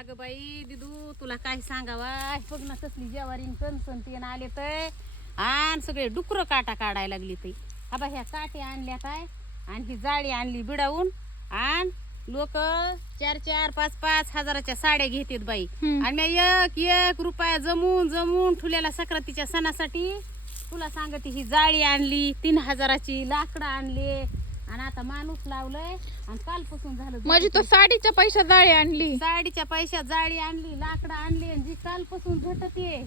अगं बाई दिदू तुला काय सांगावा बघ ना कसली ज्वारी कणसन तेन आले तर आणि सगळे डुकर काटा काढायला लागली ते हा बा ह्या काटे आणल्या काय आणि ही जाळी आणली बिडावून आणि लोक 4-4, 5-5 हजाराच्या साड्या घेतात बाई आणि मी एक रुपया जमून जमून ठुल्याला सक्रातीच्या सणासाठी तुला सांगते ही जाळी आणली 3 हजाराची लाकडं आणले आणि आता माणूस लावलंय आणि कालपासून झालं माझी तर साडीच्या पैशात जाळी आणली, साडीच्या पैशात जाळी आणली लाकडं आणली आणि जी कालपासून झटते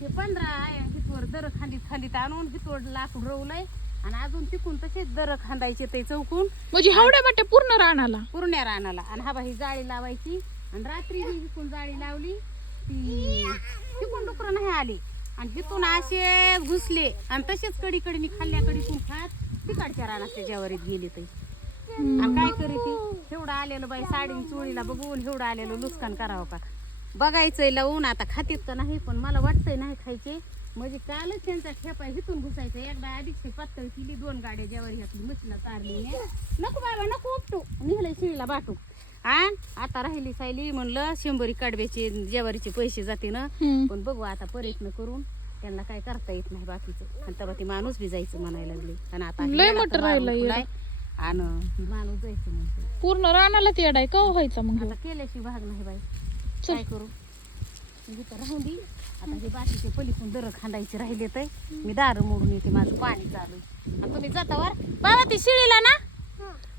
ते 15 हितवर दर खालीत आणून हितवर लाकूड रवलंय आणि अजून तिकून तसेच दर खांदायचे ते चौकून म्हणजे हवड्या मोठ्या पूर्ण रानाला पूर्ण रानाला आणि हा ही जाळी लावायची आणि रात्री जी हिकून जाळी लावली ती तिकून डुकर नाही आली आणि हिथून असे घुसले आणि तसेच कडीकडीने खाल्ल्याकडीतून खात तिकडच्या रानाच्या ज्वारीत गेली ते आणि काय करी ती एवढं आलेलं बाई साडी चोळीला बघून एवढं आलेलं नुकसान करावं का बघायचंय लावून आता खातीत का नाही पण मला वाटतंय नाही खायचे म्हणजे कालच त्यांचा ठेपा हिथून घुसायचा एकदा आधीच ते पातळ केली 2 गाड्या ज्वारी घातली मशीला चारली नको बाबा नको उपटू निघलंय शिळीला बाटू आणि आता राहिली सायली म्हणलं 100 कडब्याचे ज्वारीचे पैसे जाते ना पण बघू आता प्रयत्न करून त्यांना काय करता येत नाही बाकीचं आणि तेव्हा ती माणूस बी जायचं म्हणायला लागली आणि आता लय मोठं राहिलं आणि माणूस जायचं म्हणतो पूर्ण रानाला तेडाय का व्हायचा मग आता केल्याशी भाग नाही बाई काय करू तर राहून दे आता हे बाकीचे पलीकडून दर खांदायचे राहिले तर मी दार मोडून येते माझं पाणी चालू आणि तुम्ही जाता वर बाबा ती शिळीला ना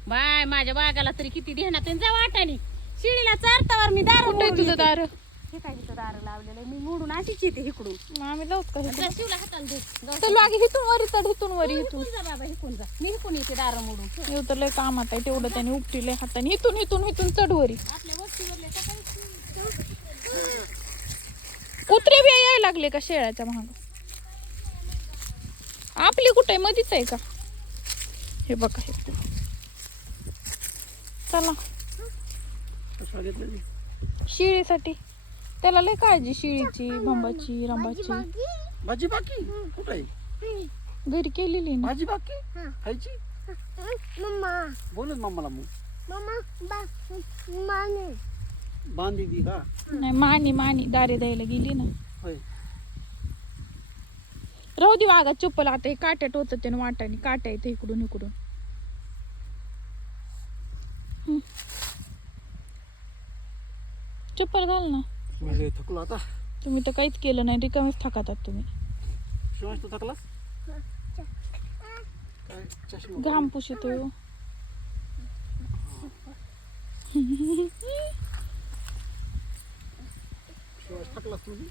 बाय माझ्या बागाला तरी किती ध्यानात जा वाटाणी शिळीला चारतावर मी दार तुझं दार हे काय इथं दार लावलेलं आहे मी मोडून अशीच येते इकडून आम्ही जाऊत का जा शिवला हाताला दे चल मागे हिथून वरी चढ हिथून वरी इथून जा बाबा इकडून जा मी इकडून येते दार मोडून येऊ तर लय कामात आहे तेवढं त्याने उपटिले हाताने हिथून हिथून हिथून चढ वरी आपल्या वस्तीवरले कुत्रे बी यायला लागले का शेळ्याच्या महाग आपली कुठे मधीच आहे का हे बघा हे चला शिळीसाठी त्याला लय काळजी शिळीची भंबाची रंबाची भाजी बाकी कुठे घरी केलेली ना भाजी बाकी खायची बोलून मम्माला मग बांधी दी का नाही मानी दारे द्यायला गेली ना होय राहू दे वागा चप्पल आता हे काट्या टोचत ते वाटाने काट्या येते इकडून इकडून चप्पल घाल ना मी थकलो आता तुम्ही तर काहीच केलं नाही रिकामीच थकातात तुम्ही शिवांश तू थकलास काय चष्मा घाम पुसतो शिवांश थकलास तुम्ही